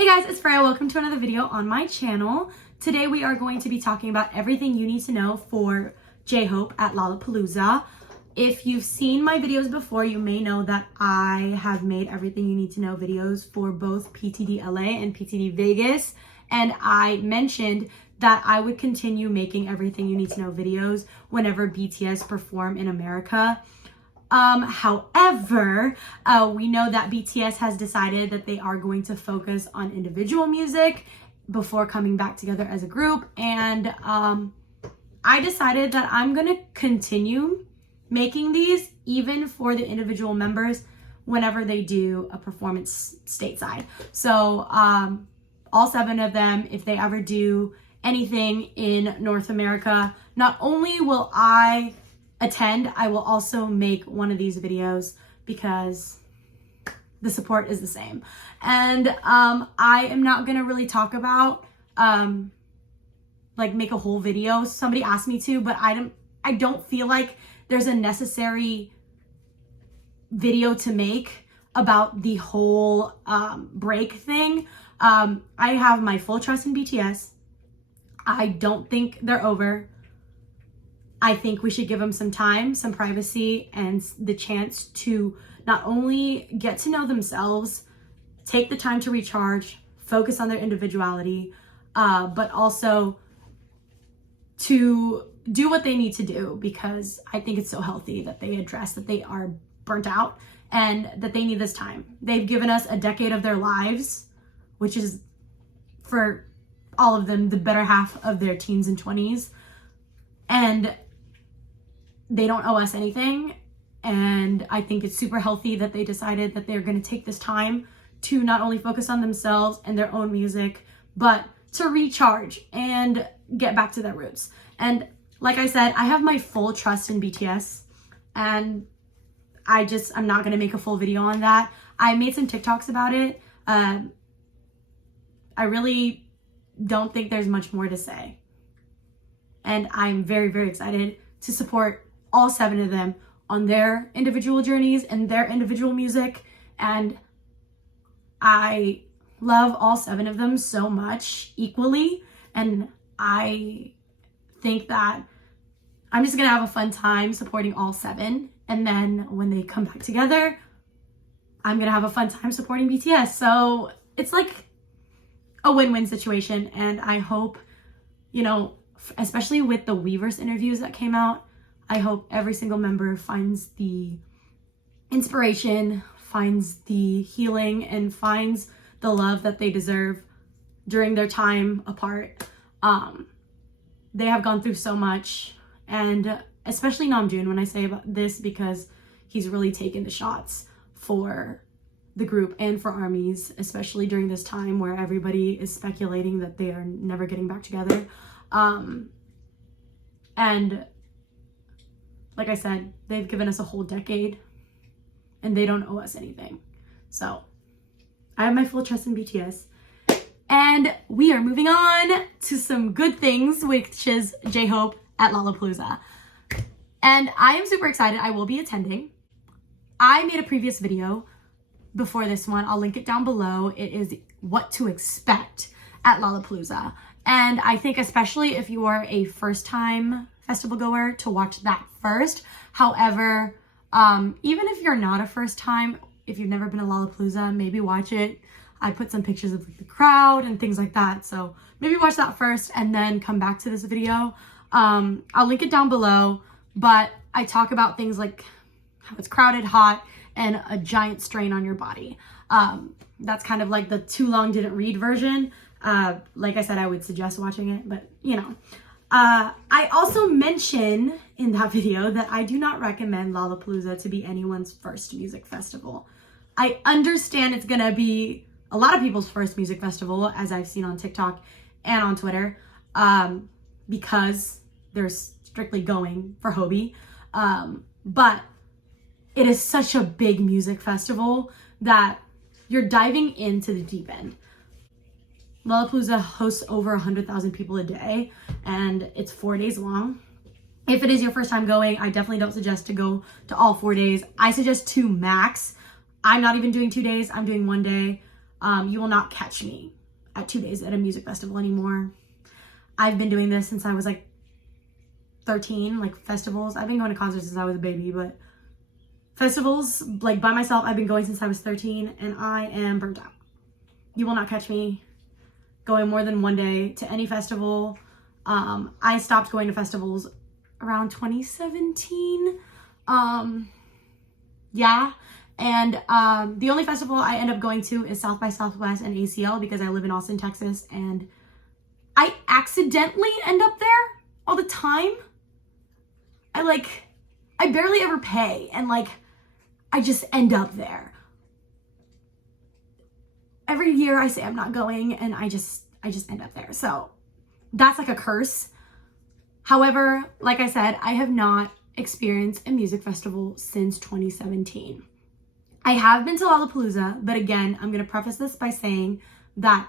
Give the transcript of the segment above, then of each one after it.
Hey guys, it's Freya. Welcome to another video on my channel. Today we are going to be talking about everything you need to know for J-Hope at Lollapalooza. If you've seen my videos before, you may know that I have made everything you need to know videos for both PTD LA and PTD Vegas. And I mentioned that I would continue making everything you need to know videos whenever BTS perform in America. However, we know that BTS has decided that they are going to focus on individual music before coming back together as a group. And I decided that I'm going to continue making these even for the individual members whenever they do a performance stateside. So all 7 of them, if they ever do anything in North America, not only will I attend, I will also make one of these videos because the support is the same. And I am not gonna really talk about like make a whole video. Somebody asked me to, but I don't feel like there's a necessary video to make about the whole break thing. I have my full trust in BTS. I don't think they're over. I think we should give them some time, some privacy, and the chance to not only get to know themselves, take the time to recharge, focus on their individuality, but also to do what they need to do, because I think it's so healthy that they address that they are burnt out and that they need this time. They've given us a decade of their lives, which is for all of them the better half of their teens and 20s. And they don't owe us anything. And I think it's super healthy that they decided that they're going to take this time to not only focus on themselves and their own music, but to recharge and get back to their roots. And like I said, I have my full trust in BTS, and I'm not going to make a full video on that. I made some TikToks about it. I really don't think there's much more to say. And I'm very, very excited to support all 7 of them on their individual journeys and their individual music. And I love all 7 of them so much equally. And I think that I'm just gonna have a fun time supporting all 7. And then when they come back together, I'm gonna have a fun time supporting BTS. So it's like a win-win situation. And I hope, you know, especially with the Weverse interviews that came out, I hope every single member finds the inspiration, finds the healing, and finds the love that they deserve during their time apart. They have gone through so much, and especially Namjoon, when I say about this, because he's really taken the shots for the group and for ARMYs, especially during this time where everybody is speculating that they are never getting back together. And like I said, they've given us a whole decade and they don't owe us anything. So I have my full trust in BTS. And we are moving on to some good things, which is J-Hope at Lollapalooza. And I am super excited. I will be attending. I made a previous video before this one. I'll link it down below. It is what to expect at Lollapalooza. And I think especially if you are a first-time festival goer, to watch that first. However, even if you're not a first-time, if you've never been to Lollapalooza, maybe watch it. I put some pictures of the crowd and things like that. So maybe watch that first and then come back to this video. I'll link it down below, but I talk about things like how it's crowded, hot, and a giant strain on your body. That's kind of like the too long didn't read version. Like I said, I would suggest watching it, but you know. I also mention in that video that I do not recommend Lollapalooza to be anyone's first music festival. I understand it's gonna be a lot of people's first music festival, as I've seen on TikTok and on Twitter, because they're strictly going for Hobie. But it is such a big music festival that you're diving into the deep end. Lollapalooza hosts over 100,000 people a day, and it's 4 days long. If it is your first time going, I definitely don't suggest to go to all 4 days. I suggest 2 max. I'm not even doing 2 days. I'm doing 1 day. You will not catch me at 2 days at a music festival anymore. I've been doing this since I was like 13, like festivals. I've been going to concerts since I was a baby, but festivals, like by myself, I've been going since I was 13, and I am burnt out. You will not catch me going more than 1 day to any festival. I stopped going to festivals around 2017. Yeah. And the only festival I end up going to is South by Southwest and ACL because I live in Austin, Texas, and I accidentally end up there all the time. I barely ever pay, and like I just end up there. Every year I say I'm not going, and I just end up there. So that's like a curse. However, like I said, I have not experienced a music festival since 2017. I have been to Lollapalooza, but again, I'm going to preface this by saying that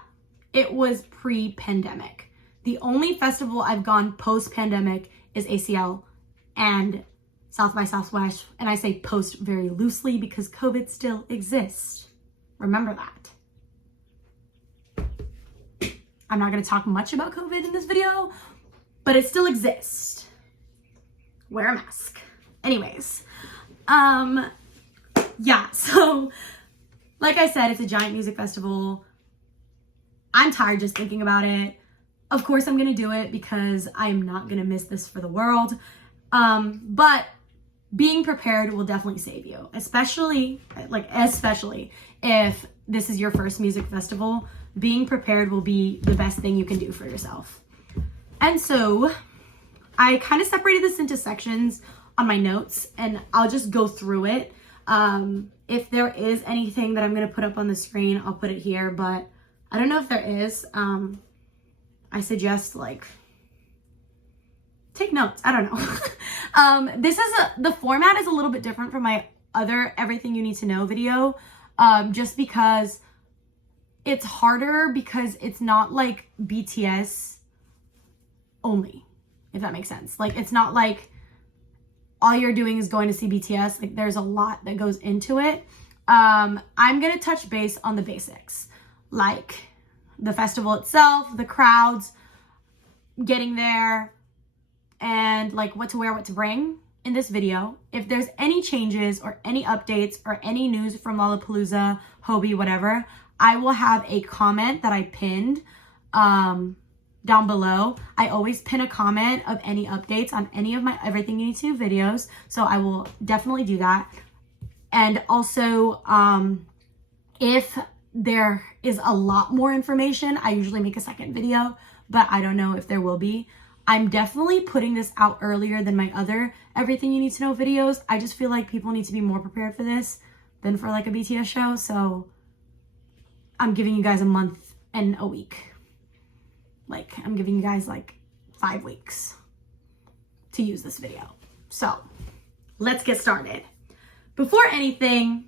it was pre-pandemic. The only festival I've gone post-pandemic is ACL and South by Southwest, and I say post very loosely because COVID still exists. Remember that. I'm not going to talk much about COVID in this video, but it still exists. Wear a mask. Anyways, yeah, so like I said, it's a giant music festival. I'm tired just thinking about it. Of course I'm gonna do it because I'm not gonna miss this for the world. But being prepared will definitely save you, especially if this is your first music festival. Being prepared will be the best thing you can do for yourself. And so I kind of separated this into sections on my notes, and I'll just go through it. If there is anything that I'm going to put up on the screen, I'll put it here, but I don't know if there is. I suggest take notes. I don't know. The format is a little bit different from my other Everything You Need to Know video, just because it's harder because it's not like BTS only, if that makes sense. Like, it's not like all you're doing is going to see BTS. Like, there's a lot that goes into it. I'm going to touch base on the basics, like the festival itself, the crowds, getting there, and like what to wear, what to bring in this video. If there's any changes or any updates or any news from Lollapalooza, Hobie, whatever, I will have a comment that I pinned down below. I always pin a comment of any updates on any of my Everything You Need to videos, so I will definitely do that. And also, if there is a lot more information, I usually make a second video, but I don't know if there will be. I'm definitely putting this out earlier than my other Everything You Need to Know videos. I just feel like people need to be more prepared for this than for like a BTS show, so I'm giving you guys a month and a week. Like, I'm giving you guys like 5 weeks to use this video. So let's get started. Before anything,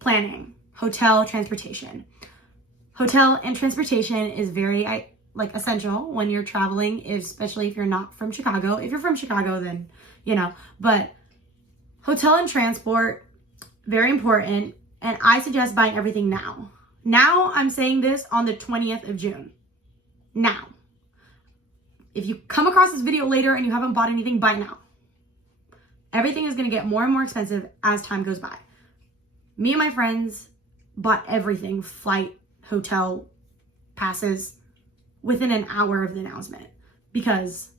planning, hotel, transportation. Hotel and transportation is very essential when you're traveling, especially if you're not from Chicago. If you're from Chicago, then, but hotel and transport, very important. And I suggest buying everything now. Now, I'm saying this on the 20th of June. Now, if you come across this video later and you haven't bought anything, buy now. Everything is going to get more and more expensive as time goes by. Me and my friends bought everything, flight, hotel, passes, within an hour of the announcement because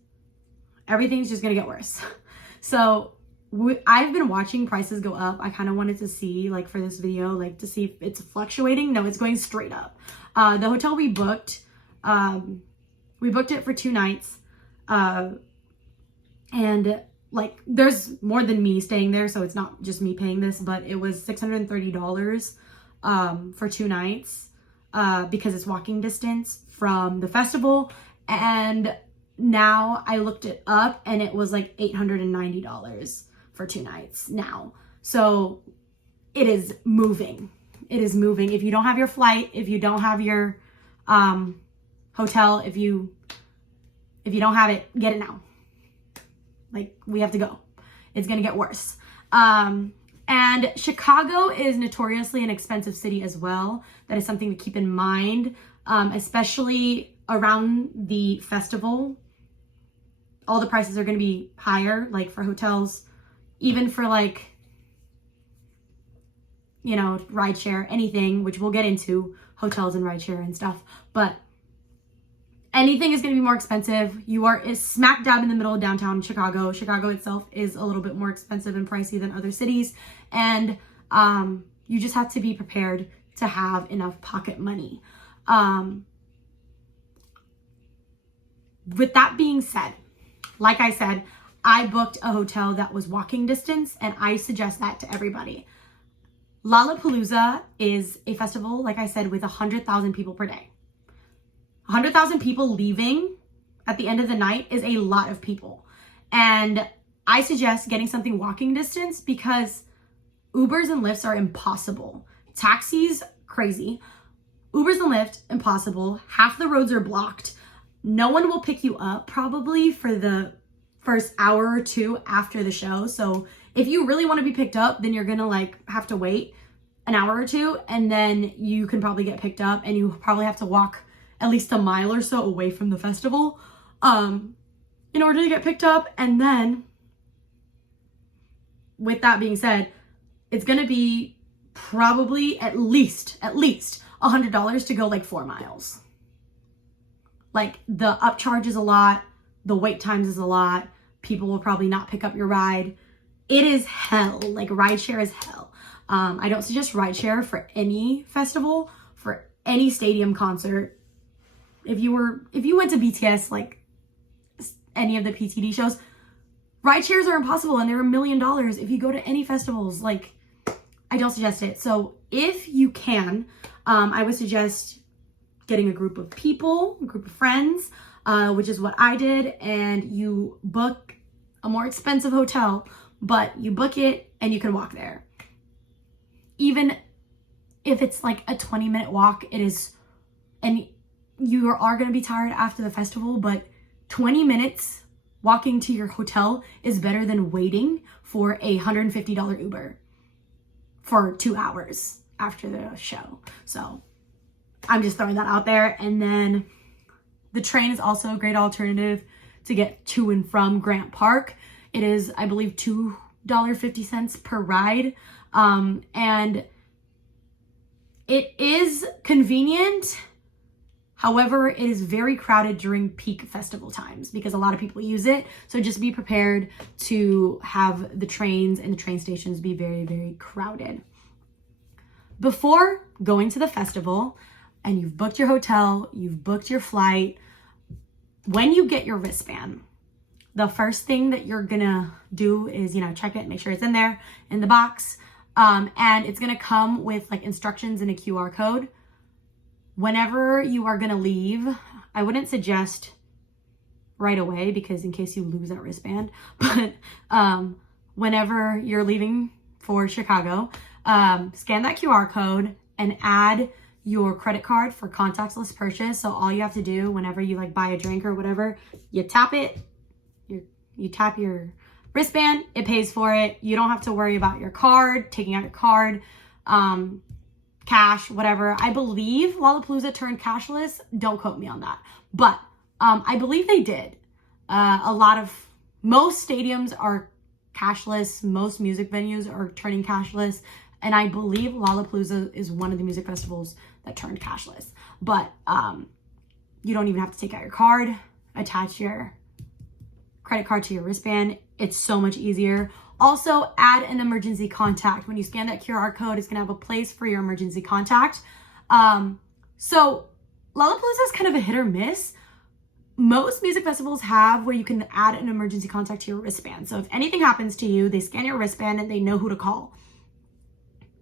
everything's just going to get worse. So I've been watching prices go up. I kind of wanted to see, for this video, to see if it's fluctuating. No, it's going straight up. The hotel we booked it for 2 nights. And there's more than me staying there, so it's not just me paying this, but it was $630 for 2 nights because it's walking distance from the festival. And now I looked it up and it was like $890 for 2 nights now. So it is moving. It is moving. If you don't have your flight, if you don't have your hotel, if you don't have it, get it now. We have to go. It's gonna get worse. And Chicago is notoriously an expensive city as well. That is something to keep in mind, especially around the festival. All the prices are going to be higher, like for hotels, even for like, you know, rideshare, anything, which we'll get into hotels and rideshare and stuff. But anything is going to be more expensive. You are smack dab in the middle of downtown Chicago. Chicago itself is a little bit more expensive and pricey than other cities. And you just have to be prepared to have enough pocket money. With that being said, like I said, I booked a hotel that was walking distance, and I suggest that to everybody. Lollapalooza is a festival, like I said, with 100,000 people per day. 100,000 people leaving at the end of the night is a lot of people. And I suggest getting something walking distance because Ubers and Lyfts are impossible. Taxis, crazy. Ubers and Lyft, impossible. Half the roads are blocked. No one will pick you up probably for the first hour or two after the show. So if you really want to be picked up, then you're going to like have to wait an hour or two, and then you can probably get picked up, and you probably have to walk at least a mile or so away from the festival in order to get picked up. And then with that being said, it's going to be probably at least $100 to go like 4 miles. Like the upcharge is a lot. The wait times is a lot. People will probably not pick up your ride. It is hell. Like rideshare is hell. I don't suggest rideshare for any festival, for any stadium concert. If you went to BTS, like any of the PTD shows, rideshares are impossible and they're $1 million. If you go to any festivals, like I don't suggest it. So if you can, I would suggest getting a group of people, a group of friends, which is what I did, and you book a more expensive hotel, but you book it and you can walk there. Even if it's like a 20-minute walk, it is, and you are going to be tired after the festival, but 20 minutes walking to your hotel is better than waiting for a $150 Uber for 2 hours after the show. So I'm just throwing that out there. And then the train is also a great alternative to get to and from Grant Park. It is, I believe, $2.50 per ride. And it is convenient. However, it is very crowded during peak festival times because a lot of people use it. So just be prepared to have the trains and the train stations be very, very crowded. Before going to the festival, and you've booked your hotel, you've booked your flight, when you get your wristband, the first thing that you're gonna do is, check it, make sure it's in there, in the box. And it's gonna come with like instructions and a QR code. Whenever you are gonna leave, I wouldn't suggest right away because in case you lose that wristband, but whenever you're leaving for Chicago, scan that QR code and add your credit card for contactless purchase. So all you have to do whenever you like buy a drink or whatever, you tap it, you tap your wristband, it pays for it. You don't have to worry about your card, taking out your card, cash, whatever. I believe Lollapalooza turned cashless. Don't quote me on that. But I believe they did. Most stadiums are cashless. Most music venues are turning cashless. And I believe Lollapalooza is one of the music festivals that turned cashless. But you don't even have to take out your card, attach your credit card to your wristband. It's so much easier. Also, add an emergency contact. When you scan that QR code, it's gonna have a place for your emergency contact. So Lollapalooza is kind of a hit or miss. Most music festivals have where you can add an emergency contact to your wristband. So if anything happens to you, they scan your wristband and they know who to call.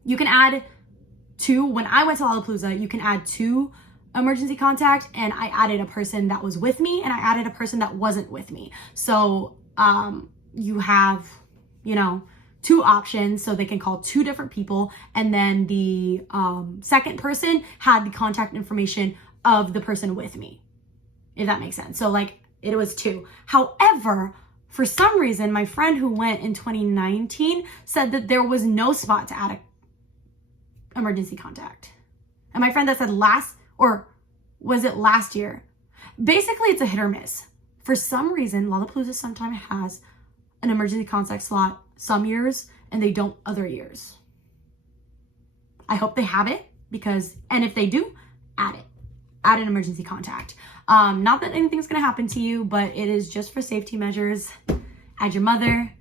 You can add 2, when I went to Lollapalooza, you can add 2 emergency contact, and I added a person that was with me and I added a person that wasn't with me. So you have, 2 options, so they can call 2 different people, and then the second person had the contact information of the person with me, if that makes sense. So like it was 2. However, For some reason, my friend who went in 2019 said that there was no spot to add a emergency contact. And my friend that said was it last year? Basically, it's a hit or miss. For some reason, Lollapalooza sometimes has an emergency contact slot some years and they don't other years. I hope they have it and if they do, add it. Add an emergency contact. Not that anything's gonna happen to you, but it is just for safety measures. Add your mother,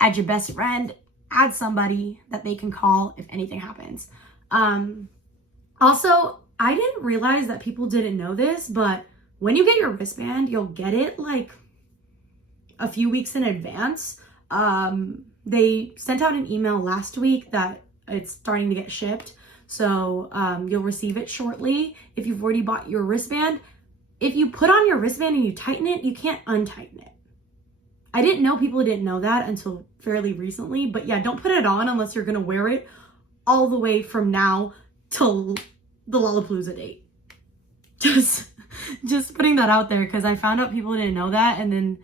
add your best friend, add somebody that they can call if anything happens. Also, I didn't realize that people didn't know this, but when you get your wristband, you'll get it like a few weeks in advance. They sent out an email last week that it's starting to get shipped. So you'll receive it shortly if you've already bought your wristband. If you put on your wristband and you tighten it, you can't untighten it. I didn't know people didn't know that until fairly recently, but yeah, don't put it on unless you're gonna wear it all the way from now till the Lollapalooza date. Just putting that out there because I found out people didn't know that, and then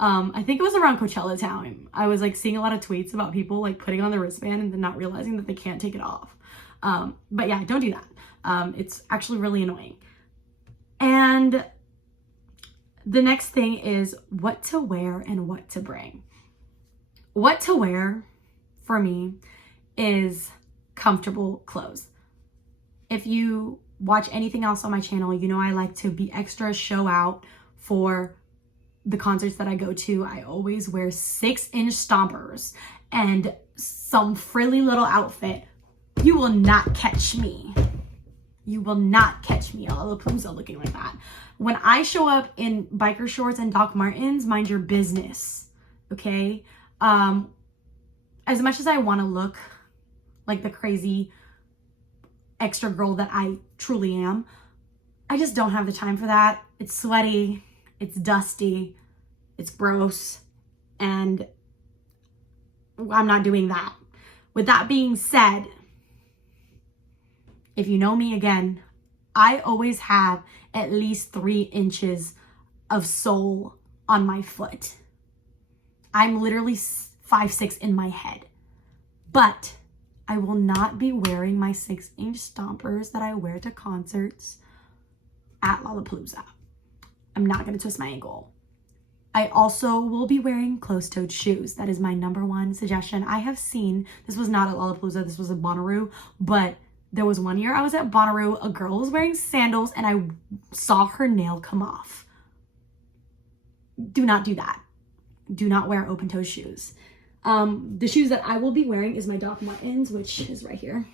I think it was around Coachella time. I was like seeing a lot of tweets about people like putting on the wristband and then not realizing that they can't take it off. But yeah, don't do that. It's actually really annoying. And the next thing is what to wear and what to bring. What to wear for me is comfortable clothes. If you watch anything else on my channel, you know I like to be extra show out for the concerts that I go to. I always wear 6-inch stompers and some frilly little outfit. You will not catch me. You will not catch me at Lollapalooza looking like that. When I show up in biker shorts and Doc Martens, mind your business, okay? As much as I want to look like the crazy extra girl that I truly am, I just don't have the time for that. It's sweaty, it's dusty, it's gross, and I'm not doing that. With that being said, if you know me again, I always have at least 3 inches of sole on my foot. I'm literally 5'6" in my head, but I will not be wearing my 6-inch stompers that I wear to concerts at Lollapalooza. I'm not gonna twist my ankle. I also will be wearing closed-toed shoes. That is my #1 suggestion. I have seen, this was not at Lollapalooza, this was at Bonnaroo, but there was one year I was at Bonnaroo, a girl was wearing sandals and I saw her nail come off. Do not do that. Do not wear open-toe shoes. The shoes that I will be wearing is my Doc Martens, which is right here.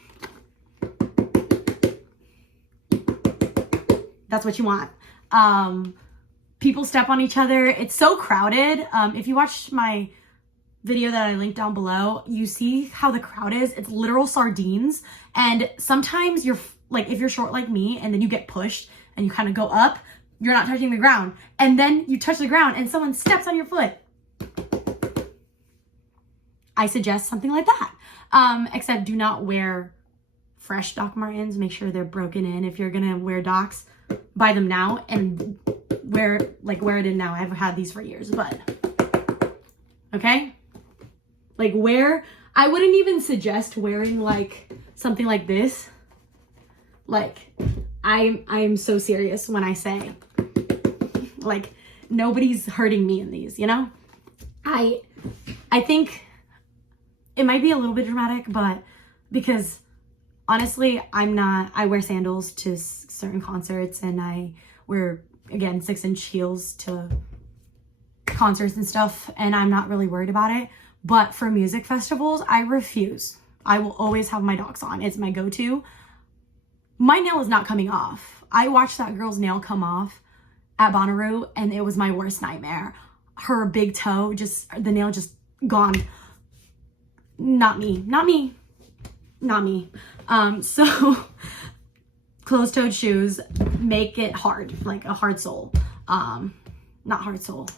That's what you want. People step on each other. It's so crowded. If you watched my video that I linked down below, you see how the crowd is. It's literal sardines. And sometimes you're like, if you're short like me and then you get pushed and you kind of go up, you're not touching the ground. And then you touch the ground and someone steps on your foot. I suggest something like that. Except do not wear fresh Doc Martens. Make sure they're broken in. If you're gonna wear Docs, buy them now and wear it in now. I've had these for years, but okay. Like I wouldn't even suggest wearing like something like this. Like I am so serious when I say like nobody's hurting me in these, you know? I think it might be a little bit dramatic, but because honestly, I wear sandals to certain concerts and I wear, again, 6-inch heels to concerts and stuff, and I'm not really worried about it. But for music festivals, I refuse. I will always have my Docs on. It's my go-to. My nail is not coming off. I watched that girl's nail come off at Bonnaroo and it was my worst nightmare. Her big toe, the nail just gone. Not me. So closed-toed shoes, make it hard, like a hard sole. Not hard sole,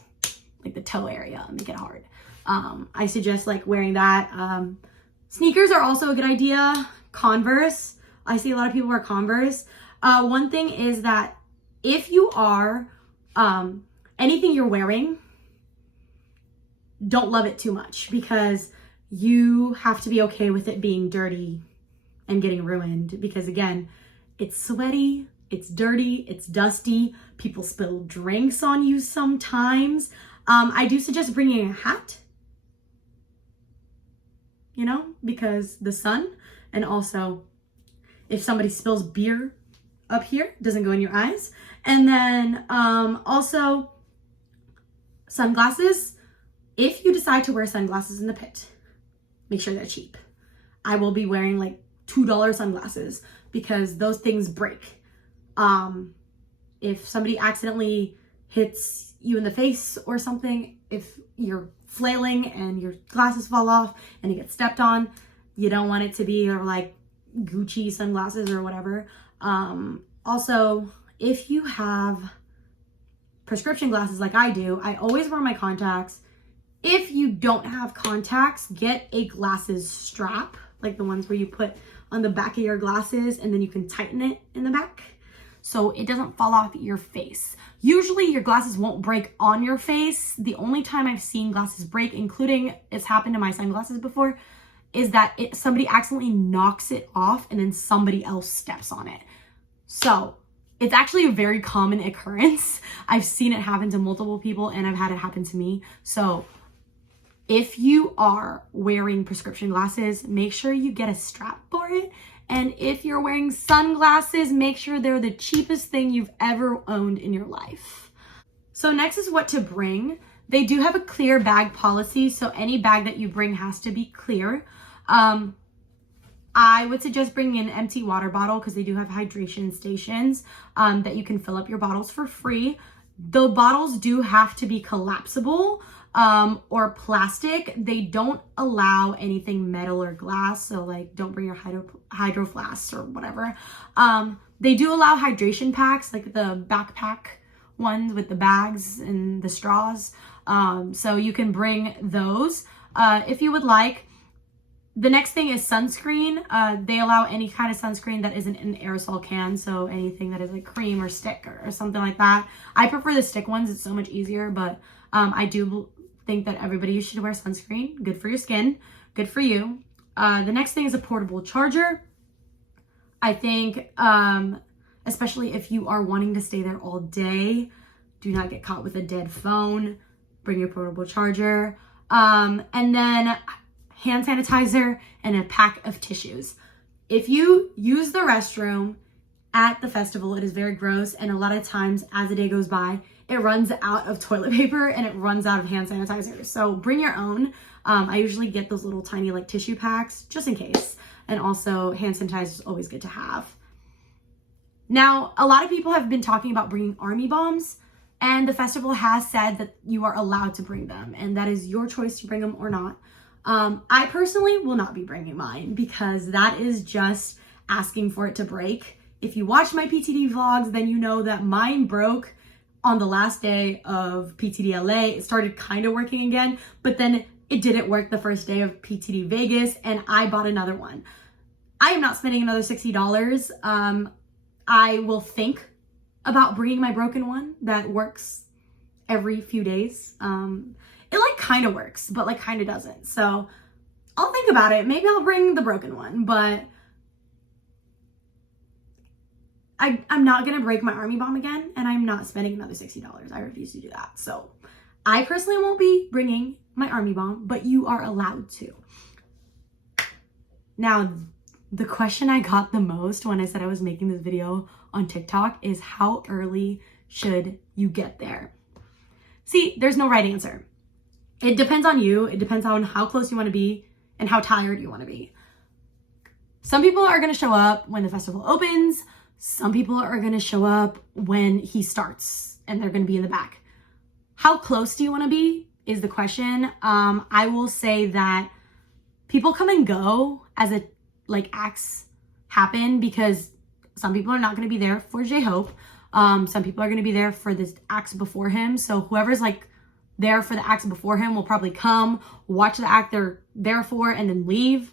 like the toe area, make it hard. I suggest like wearing that. Sneakers are also a good idea. Converse, I see a lot of people wear Converse. One thing is that if you are, anything you're wearing, don't love it too much, because you have to be okay with it being dirty and getting ruined, because again, it's sweaty, it's dirty, it's dusty, people spill drinks on you sometimes. I do suggest bringing a hat, you know, because the sun, and also if somebody spills beer up here, it doesn't go in your eyes. And then also sunglasses. If you decide to wear sunglasses in the pit, make sure they're cheap. I will be wearing like $2 sunglasses because those things break. If somebody accidentally hits you in the face or something, if you're flailing and your glasses fall off and you get stepped on, you don't want it to be like Gucci sunglasses or whatever. Also, if you have prescription glasses like I do, I always wear my contacts. If you don't have contacts, get a glasses strap, like the ones where you put on the back of your glasses and then you can tighten it in the back so it doesn't fall off your face. Usually your glasses won't break on your face. The only time I've seen glasses break, including it's happened to my sunglasses before, is that somebody accidentally knocks it off and then somebody else steps on it. So it's actually a very common occurrence. I've seen it happen to multiple people and I've had it happen to me. So if you are wearing prescription glasses, make sure you get a strap for it. And if you're wearing sunglasses, make sure they're the cheapest thing you've ever owned in your life. So next is what to bring. They do have a clear bag policy, so any bag that you bring has to be clear. I would suggest bringing an empty water bottle because they do have hydration stations that you can fill up your bottles for free. The bottles do have to be collapsible or plastic. They don't allow anything metal or glass, so like don't bring your hydro flasks or whatever. They do allow hydration packs, like the backpack ones with the bags and the straws, so you can bring those if you would like. The next thing is sunscreen. They allow any kind of sunscreen that isn't an aerosol can, so anything that is like cream or stick or something like that. I prefer the stick ones, it's so much easier, but I do think that everybody should wear sunscreen. Good for your skin, good for you. The next thing is a portable charger. I think, especially if you are wanting to stay there all day, do not get caught with a dead phone. Bring your portable charger. And then hand sanitizer and a pack of tissues. If you use the restroom at the festival, it is very gross, and a lot of times as the day goes by, it runs out of toilet paper and it runs out of hand sanitizer. So bring your own. I usually get those little tiny like tissue packs just in case. And also hand sanitizer is always good to have. Now, a lot of people have been talking about bringing army bombs, and the festival has said that you are allowed to bring them, and that is your choice to bring them or not. I personally will not be bringing mine because that is just asking for it to break. If you watch my PTD vlogs, then you know that mine broke on the last day of PTD LA. It started kind of working again, but then it didn't work the first day of PTD Vegas, and I bought another one. I am not spending another $60. I will think about bringing my broken one that works every few days. It like kind of works, but like kind of doesn't. So I'll think about it. Maybe I'll bring the broken one, but I'm not gonna break my army bomb again, and I'm not spending another $60. I refuse to do that. So I personally won't be bringing my army bomb, but you are allowed to. Now, the question I got the most when I said I was making this video on TikTok is how early should you get there? See, there's no right answer. It depends on you. It depends on how close you want to be and how tired you want to be. Some people are going to show up when the festival opens. Some people are going to show up when he starts and they're going to be in the back. How close do you want to be is the question. I will say that people come and go as acts happen, because some people are not going to be there for J-Hope. Some people are going to be there for this acts before him. So whoever's there for the acts before him will probably come, watch the act they're there for, and then leave.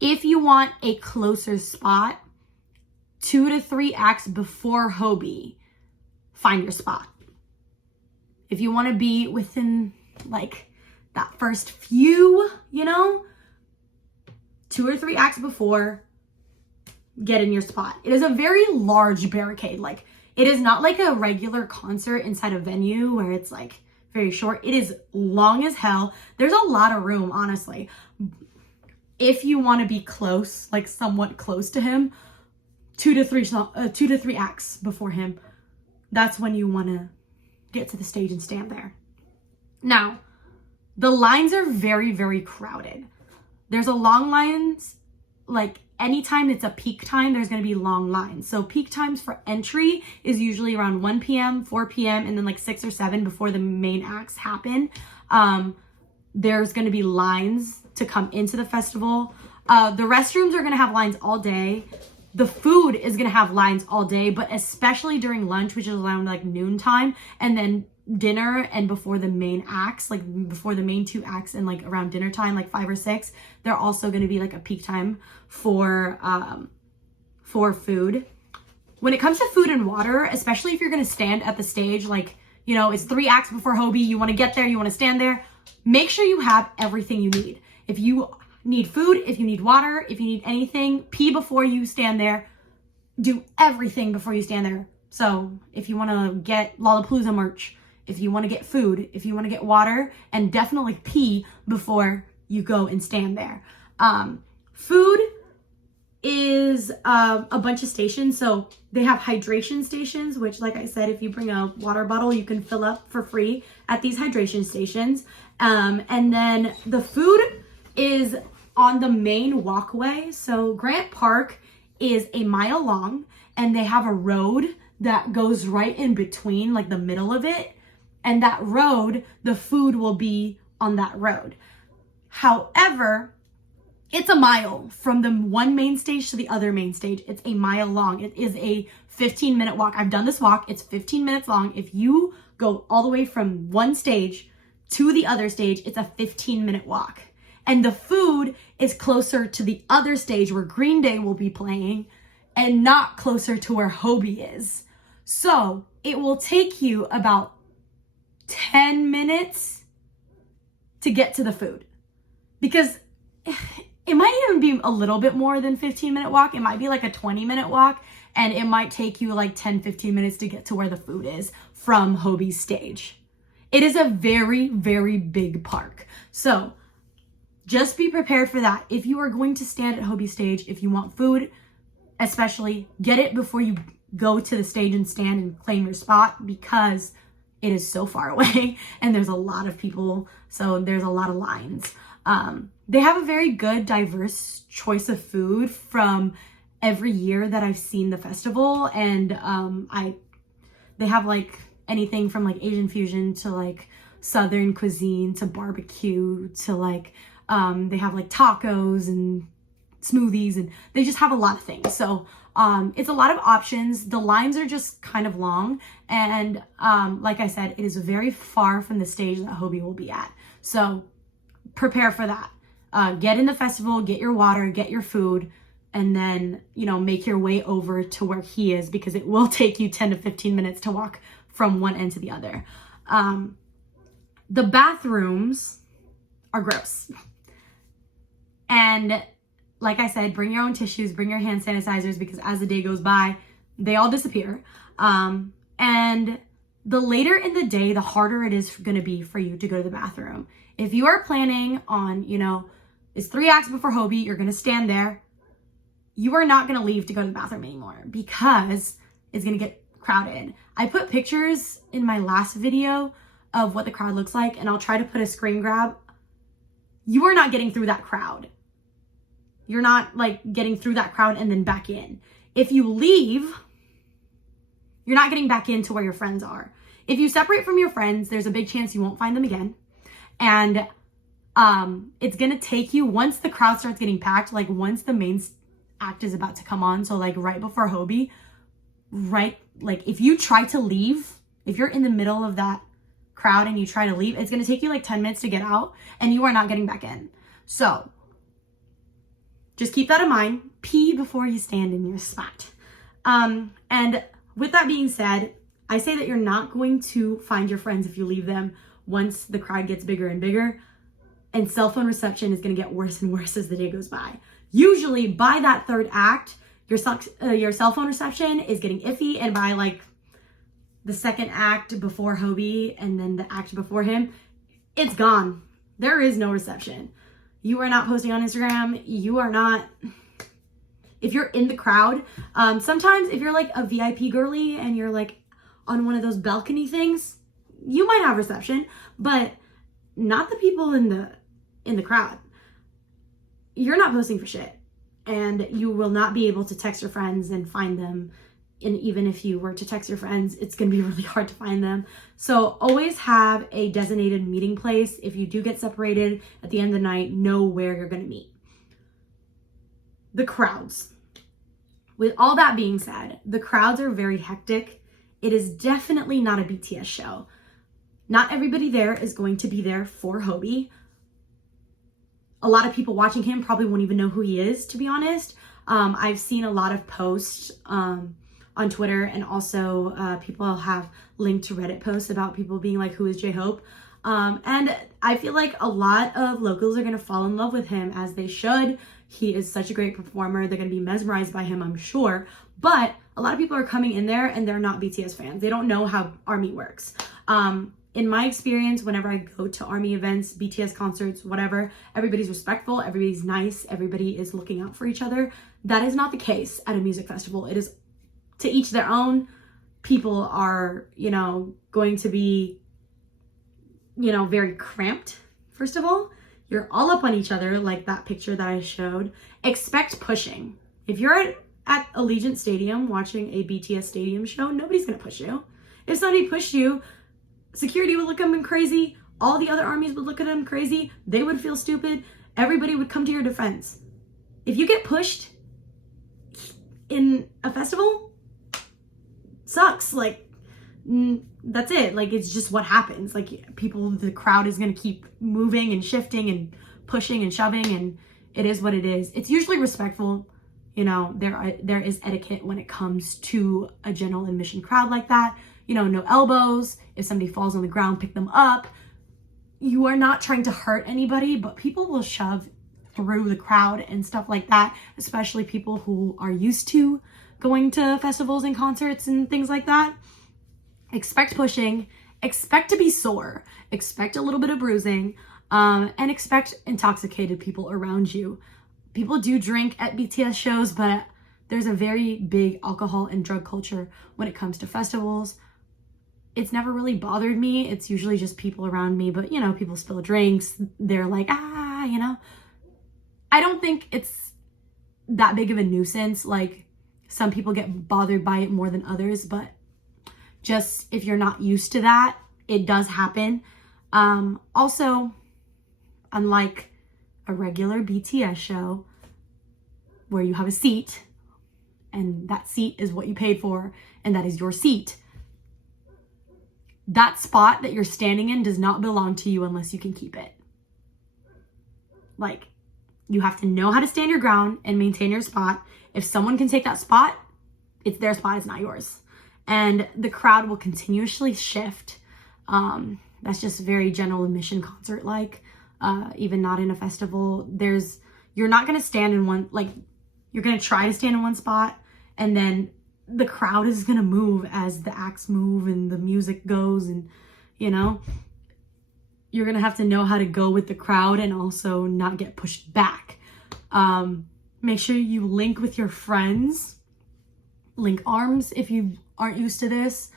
If you want a closer spot, 2 to 3 acts before Hobie, find your spot. If you want to be within that first few, you know, 2 or 3 acts before, get in your spot. It is a very large barricade. Like, it is not like a regular concert inside a venue where it's like very short. It is long as hell. There's a lot of room, honestly. If you want to be close, like somewhat close to him, 2 to 3 acts before him, that's when you want to get to the stage and stand there. Now, the lines are very, very crowded. There's a long lines, like anytime it's a peak time, there's going to be long lines. So peak times for entry is usually around 1 p.m., 4 p.m., and then like 6 or 7 before the main acts happen. There's going to be lines to come into the festival. The restrooms are going to have lines all day. The food is going to have lines all day, but especially during lunch, which is around like noontime, and then dinner and before the main acts, like before the main 2 acts and like around dinner time, like 5 or 6, they're also going to be like a peak time for food. When it comes to food and water, especially if you're going to stand at the stage, like, you know, it's 3 acts before Hobie, you want to get there, you want to stand there, make sure you have everything you need. If you need food, if you need water, if you need anything, pee before you stand there, do everything before you stand there. So if you want to get Lollapalooza merch, if you want to get food, if you want to get water, and definitely pee before you go and stand there. Food is a bunch of stations. So they have hydration stations, which, like I said, if you bring a water bottle, you can fill up for free at these hydration stations. And then the food is on the main walkway. So Grant Park is a mile long, and they have a road that goes right in between, like the middle of it. And that road, the food will be on that road. However, it's a mile from the one main stage to the other main stage. It's a mile long. It is a 15-minute walk. I've done this walk. It's 15 minutes long. If you go all the way from one stage to the other stage, it's a 15-minute walk. And the food is closer to the other stage where Green Day will be playing and not closer to where Hobie is. So it will take you about 10 minutes to get to the food, because it might even be a little bit more than 15-minute walk. It might be like a 20-minute walk, and it might take you like 10-15 minutes to get to where the food is from Hobie's stage. It is a very, very big park. So just be prepared for that. If you are going to stand at Hobie's stage, if you want food, especially, get it before you go to the stage and stand and claim your spot, because it is so far away and there's a lot of people, so there's a lot of lines. They have a very good, diverse choice of food from every year that I've seen the festival, and they have like anything from like Asian fusion to like Southern cuisine to barbecue to like they have like tacos and smoothies, and they just have a lot of things. So it's a lot of options. The lines are just kind of long, and like I said, it is very far from the stage that Hobie will be at. So prepare for that. Get in the festival, get your water, get your food, and then, you know, make your way over to where he is, because it will take you 10 to 15 minutes to walk from one end to the other. The bathrooms are gross. And like I said, bring your own tissues, bring your hand sanitizers, because as the day goes by, they all disappear. And the later in the day, the harder it is going to be for you to go to the bathroom. If you are planning on, you know, it's 3 acts before Hobie, you're going to stand there, you are not going to leave to go to the bathroom anymore, because it's going to get crowded. I put pictures in my last video of what the crowd looks like, and I'll try to put a screen grab. You are not getting through that crowd. You're not like getting through that crowd and then back in. If you leave, you're not getting back into where your friends are. If you separate from your friends, there's a big chance you won't find them again. And it's gonna take you, once the crowd starts getting packed, like once the main act is about to come on, so like right before Hobie, right, like if you try to leave, if you're in the middle of that crowd and you try to leave, it's gonna take you like 10 minutes to get out, and you are not getting back in. So just keep that in mind. Pee before you stand in your spot. And with that being said, I say that you're not going to find your friends if you leave them once the crowd gets bigger and bigger. and cell phone reception is going to get worse and worse as the day goes by. Usually by that third act, your cell phone reception is getting iffy, and by like the second act before Hobie and then the act before him, it's gone. There is no reception. You are not posting on Instagram. You are not, if you're in the crowd, sometimes if you're like a VIP girly and you're like on one of those balcony things, you might have reception, but not the people in the crowd. You're not posting for shit, and you will not be able to text your friends and find them. And even if you were to text your friends, it's going to be really hard to find them. So always have a designated meeting place. If you do get separated at the end of the night, know where you're going to meet. The crowds. With all that being said, the crowds are very hectic. It is definitely not a BTS show. Not everybody there is going to be there for Hobie. A lot of people watching him probably won't even know who he is, to be honest. I've seen a lot of posts on Twitter, and also people have linked to Reddit posts about people being like, who is J-Hope? And I feel like a lot of locals are going to fall in love with him, as they should. He is such a great performer. They're going to be mesmerized by him, I'm sure. But a lot of people are coming in there and they're not BTS fans. They don't know how ARMY works. In my experience, whenever I go to ARMY events, BTS concerts, whatever, everybody's respectful, everybody's nice, everybody is looking out for each other. That is not the case at a music festival. It is to each their own. People are, going to be, very cramped, first of all. You're all up on each other, like that picture that I showed. Expect pushing. If you're at Allegiant Stadium watching a BTS stadium show, nobody's going to push you. If somebody pushed you, security would look at them crazy. All the other armies would look at them crazy. They would feel stupid. Everybody would come to your defense. If you get pushed in a festival, sucks. Like, that's it. Like, it's just what happens. Like, the crowd is going to keep moving and shifting and pushing and shoving, and it is what it is. It's usually respectful. There is etiquette when it comes to a general admission crowd like that. No elbows. If somebody falls on the ground, pick them up. You are not trying to hurt anybody, but people will shove through the crowd and stuff like that, especially people who are used to going to festivals and concerts and things like that. Expect pushing, expect to be sore, expect a little bit of bruising, and expect intoxicated people around you. People do drink at BTS shows, but there's a very big alcohol and drug culture when it comes to festivals. It's never really bothered me. It's usually just people around me, but people spill drinks. They're like, I don't think it's that big of a nuisance. Like, some people get bothered by it more than others, but just if you're not used to that, it does happen. Also, unlike a regular BTS show where you have a seat and that seat is what you paid for and that is your seat, that spot that you're standing in does not belong to you unless you can keep it. Like, you have to know how to stand your ground and maintain your spot. If someone can take that spot, it's their spot, it's not yours. And the crowd will continuously shift. That's just very general admission concert like. Even not in a festival. You're not going to stand in one, like, you're going to try to stand in one spot, and then the crowd is going to move as the acts move and the music goes, and you're going to have to know how to go with the crowd and also not get pushed back. Make sure you link with your friends. Link arms if you aren't used to this.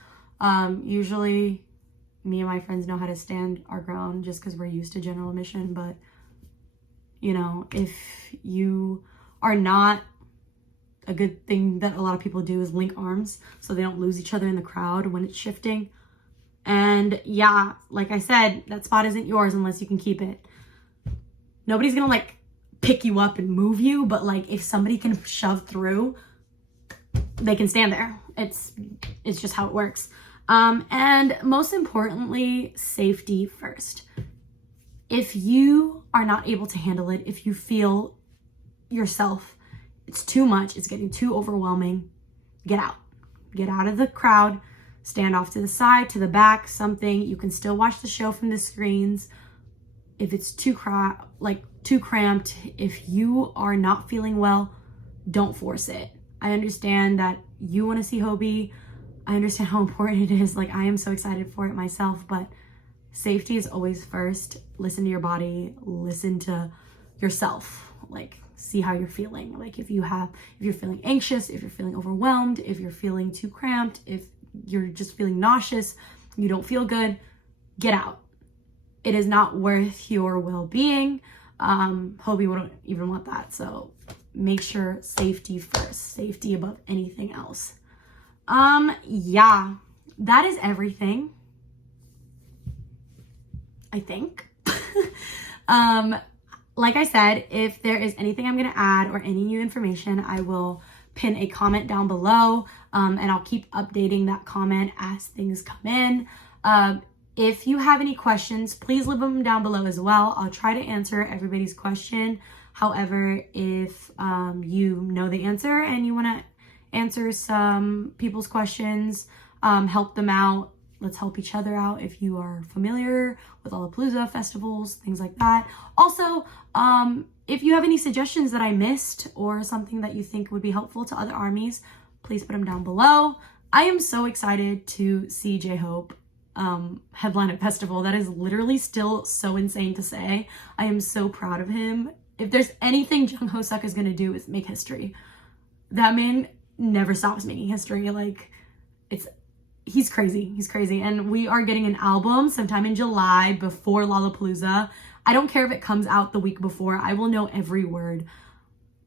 Usually me and my friends know how to stand our ground just because we're used to general admission, but if you are not, a good thing that a lot of people do is link arms so they don't lose each other in the crowd when it's shifting. And yeah, like I said, that spot isn't yours unless you can keep it. Nobody's gonna like pick you up and move you, but like if somebody can shove through, they can stand there. It's just how it works. And most importantly, safety first. If you are not able to handle it, if you feel yourself, it's too much, it's getting too overwhelming, get out. Get out of the crowd, stand off to the side, to the back, something. You can still watch the show from the screens. if it's too cramped, if you are not feeling well, don't force it. I understand that you want to see Hobie. I understand how important it is. Like, I am so excited for it myself, but safety is always first. Listen to your body, listen to yourself. Like, see how you're feeling. Like, if you're feeling anxious, if you're feeling overwhelmed, if you're feeling too cramped, if you're just feeling nauseous, you don't feel good, get out. It is not worth your well-being. Hobie wouldn't even want that. So make sure safety first, safety above anything else. Yeah, that is everything, I think. Like I said, if there is anything I'm going to add or any new information, I will pin a comment down below, and I'll keep updating that comment as things come in. If you have any questions, please leave them down below as well. I'll try to answer everybody's question. However, if you know the answer and you want to answer some people's questions, help them out. Let's help each other out if you are familiar with Lollapalooza festivals, things like that. Also, if you have any suggestions that I missed or something that you think would be helpful to other armies, please put them down below. I am so excited to see J-Hope headline at festival. That is literally still so insane to say. I am so proud of him. If there's anything Jung Ho-suk is going to do is make history. That man never stops making history. Like, he's crazy. He's crazy. And we are getting an album sometime in July before Lollapalooza. I don't care if it comes out the week before. I will know every word.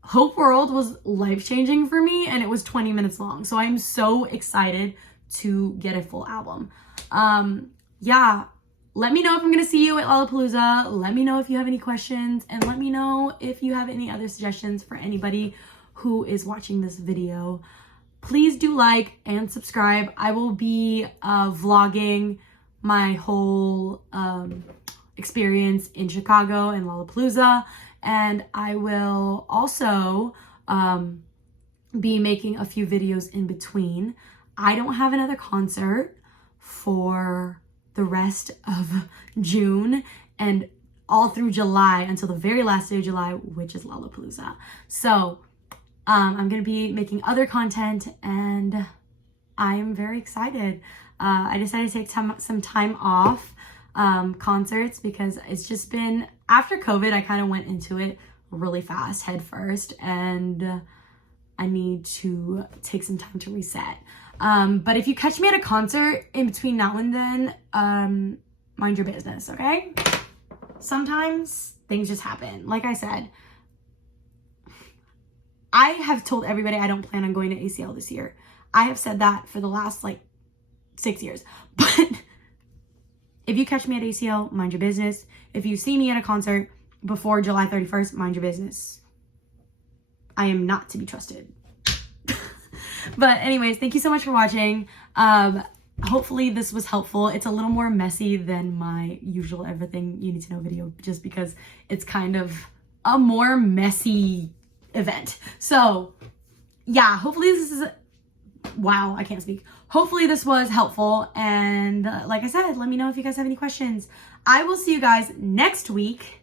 Hope World was life-changing for me, and it was 20 minutes long. So I'm so excited to get a full album. Yeah, let me know if I'm going to see you at Lollapalooza. Let me know if you have any questions, and let me know if you have any other suggestions for anybody who is watching this video. Please do like and subscribe. I will be vlogging my whole experience in Chicago and Lollapalooza, and I will also be making a few videos in between. I don't have another concert for the rest of June and all through July until the very last day of July, which is Lollapalooza. So I'm going to be making other content, and I am very excited. I decided to take some time off concerts because it's just been, after COVID, I kind of went into it really fast, head first, and I need to take some time to reset. But if you catch me at a concert in between now and then, mind your business, okay? Sometimes things just happen. Like I said, I have told everybody I don't plan on going to ACL this year. I have said that for the last 6 years. But if you catch me at ACL, mind your business. If you see me at a concert before July 31st, mind your business. I am not to be trusted. But anyways, thank you so much for watching. Hopefully this was helpful. It's a little more messy than my usual everything you need to know video, just because it's kind of a more messy event. So yeah, hopefully this is, wow, I can't speak. Hopefully this was helpful. And like I said, let me know if you guys have any questions. I will see you guys next week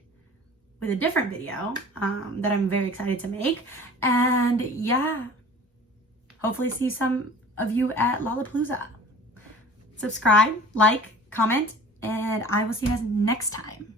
with a different video that I'm very excited to make. And yeah, hopefully see some of you at Lollapalooza. Subscribe, like, comment, and I will see you guys next time.